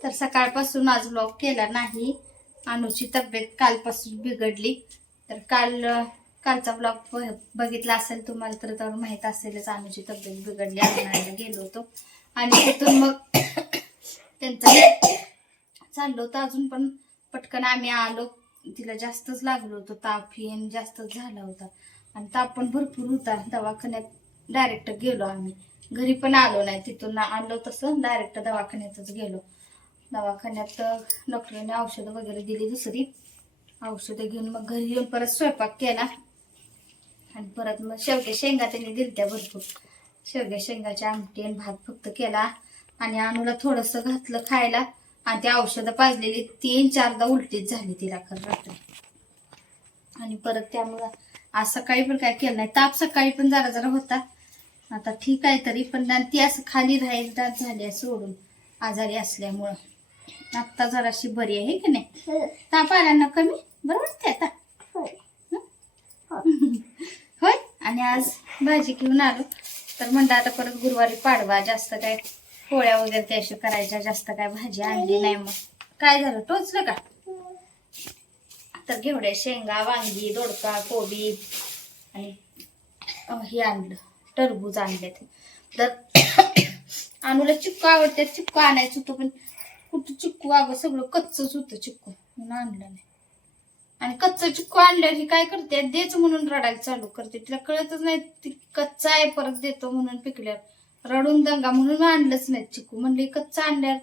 तर सकाळपासून आज व्लॉग केला नाही. अनुची तब्येत कालपासून बिघडली. तर कालचा व्लॉग बघितला असेल तुम्हाला तर माहित असेलच. अनुची तब्येत बिघडली, आणायला गेलो होतो आणि तिथून मग त्यांचं चाललो होतं. अजून पण पटकन आम्ही आलो. तिला जास्तच लागलो होतो, ताप ही जास्तच झाला होता आणि ताप पण भरपूर होता. दवाखान्यात डायरेक्ट गेलो आम्ही, घरी पण आलो नाही. तिथून आलो तसं डायरेक्ट दवाखान्यातच गेलो. दवाखान्यात डॉक्टरांनी औषधं वगैरे दिली, दुसरी औषधं घेऊन मग घरी येऊन परत स्वयंपाक केला आणि परत मग शेवग्या शेंगा त्यांनी दिलत्या भरपूर. शेवग्या शेंगाची आमटी आणि भात फक्त केला आणि अनुला थोडंसं घातलं खायला. आणि ते औषधं पाजलेली 3-4दा उलटीच झाली तिला खरं रात्री. आणि परत त्यामुळं आज सकाळी पण काय केलं नाही. ताप सकाळी पण जरा जरा होता, आता ठीक आहे तरी पण. ती असं खाली राहायला झाली सोडून आजारी असल्यामुळं. आत्ता जराशी बरी आहे की नाही. ताप आला ना कमी, बरं वाटते आता. होय. आणि आज भाजी घेऊन आलो तर म्हणलं आता परत गुरुवारी पाडवा, जास्त काय पोळ्या वगैरे त्याशी करायच्या, जास्त काय भाजी आणली नाही. मग काय झालं, टोचलं का? तर घेवड्या शेंगा, वांगी, दोडका, कोबी आणि हे आणलं, टरबूज आणले. तर अनुला चिक्कू आवडते, चिक्कू आणायचं होतं पण कुठं चिक्कू, अगं सगळं कच्चच होतं चिक्कू, म्हणून आणलं नाही. आणि कच्चं चिक्कू आणल्यावर ही काय करते, देच म्हणून रडायला चालू करते. तिला कळतच नाही ती कच्चा आहे, परत देतो म्हणून पिकल्यावर रडून दंगा, म्हणून आणलंच नाही चिक्कू. म्हणले कच्चा आणल्यावर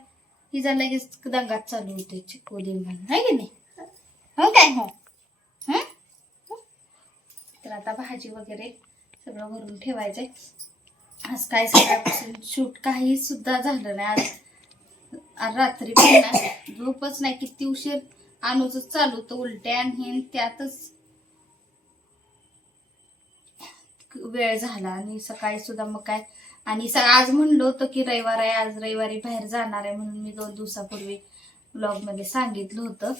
हिचा लगेच दंगाच चालू होते, चिक्कू दे म्हणून, आहे की नाही. हो काय, हो. तर आता भाजी वगैरे सगळं भरून ठेवायचंय. आज काय सकाळपासून शूट काही सुद्धा झालं नाही. आज रात्री पण नाही, झोपच नाही. किती उशीर अनुच चालू होतं, उलट्या आणि त्यातच वेळ झाला. आणि सकाळी सुद्धा मग काय, आणि आज म्हणलो होतं की रविवार आहे, आज रविवारी बाहेर जाणार आहे म्हणून मी 2 दिवसापूर्वी ब्लॉग मध्ये सांगितलं होतं.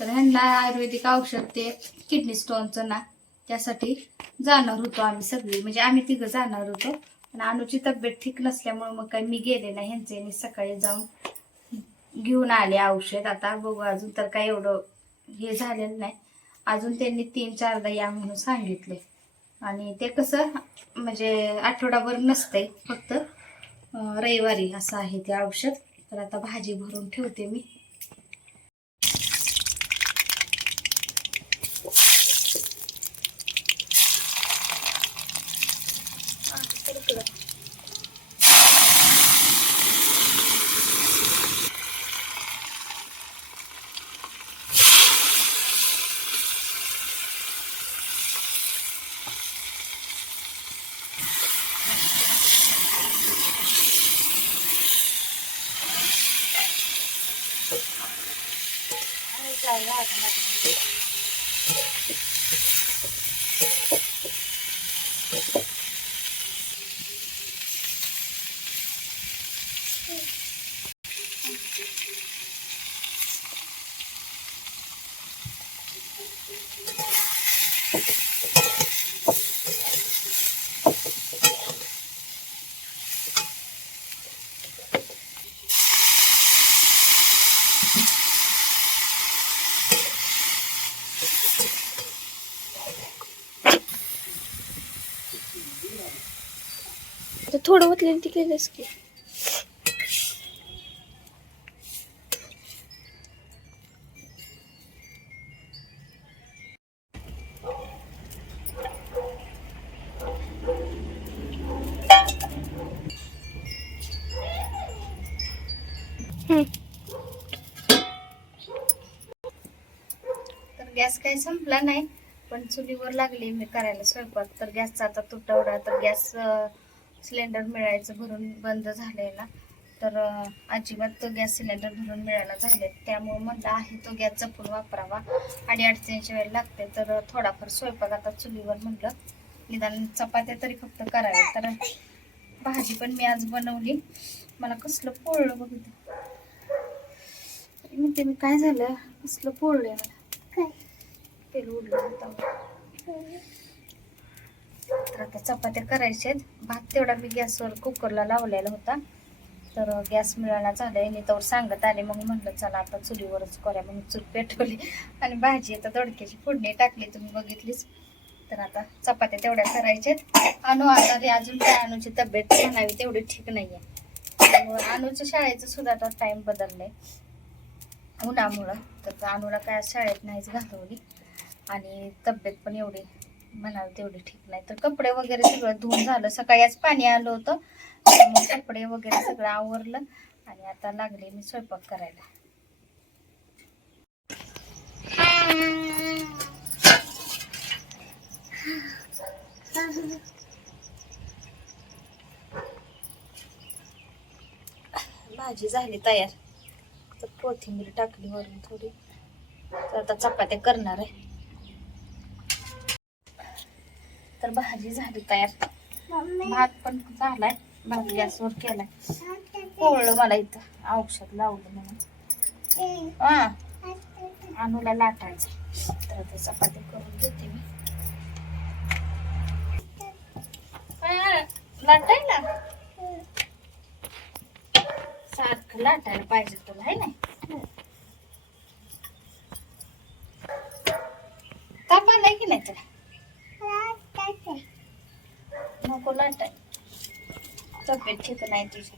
तर ह्यांना आयुर्वेदिक औषध, ते किडनी स्टोनचं ना, त्यासाठी जाणार होतो आम्ही सगळी, म्हणजे आम्ही तिघं जाणार होतो. पण अनुची तब्येत ठीक नसल्यामुळे मग काही मी गेले नाही. ह्यांचे सकाळी जाऊन घेऊन आले औषध. आता बघू, अजून तर काही एवढं हे झालेलं नाही. अजून त्यांनी 3-4दा या म्हणून सांगितले. आणि ते कसं म्हणजे आठवडाभर नसतंय, फक्त रविवारी असं आहे ते औषध. तर आता भाजी भरून ठेवते मी. थोडं होतलं ती केलंस की. तर गॅस काही संपला नाही, पण चुलीवर लागली मी करायला स्वयंपाक. तर गॅसचा आता तुटवडा, तर गॅस सिलेंडर मिळायचं भरून बंद झालंय ना. तर अजिबात तो गॅस सिलेंडर भरून मिळायला झाले. त्यामुळे म्हणलं आहे तो गॅस जपून वापरावा, अडचणीच्या वेळेला लागते. तर थोडाफार स्वयंपाक आता चुलीवर म्हणलं, निदान चपात्या तरी फक्त कराव्या. तर भाजी पण मी आज बनवली. मला कसलं पोळलं बघितलं म्हणते मी, काय झालं, कसलं पोळलंय मला, काय तेल उडलं होतं. तर आता चपात्या करायच्या आहेत. भात तेवढा मी गॅसवर कुकरला लावलेला होता. तर गॅस मिळाला झालंय. मी तर सांगत आले, मग म्हटलं चला आता चुलीवरच करूया. मग चूल पेटवली आणि भाजी आता दोडक्याची फोडणी टाकली, तुम्ही बघितलीच. तर आता चपात्या तेवढ्या करायच्यात. अनु आजारी, अजून काय अनुची तब्येत म्हणावी तेवढी ठीक नाहीये. त्यामुळे अनुच्या शाळेचं सुद्धा आता टाइम बदललाय उन्हामुळं. तर अनुला काय शाळेत नाहीच घालवली आणि तब्येत पण एवढी म्हणावी तेवढी ठीक नाही. तर कपडे वगैरे सगळं धुवून झालं. सकाळी आज पाणी आलं होतं, मग कपडे वगैरे सगळं आवरलं आणि आता लागले मी स्वयंपाक करायला. भाजी झाली तयार. तर कोथिंबीर टाकली वरून थोडी. तर आता चपात्या करणार आहे. तर भाजी झाली तयार. भात पण झालाय. भात गॅसवर केलाय. पोळलं मला इथं औषध लावलं म्हणून. हा, अनुला लाटायचं. तर आता चपात्या करून घेते मी. लाटायला सारखं लाटायला पाहिजे तुला, आहे ना? ताप आलाय की नाही तुला? नको लाटाय, तब्येत ठीक नाही तुझी.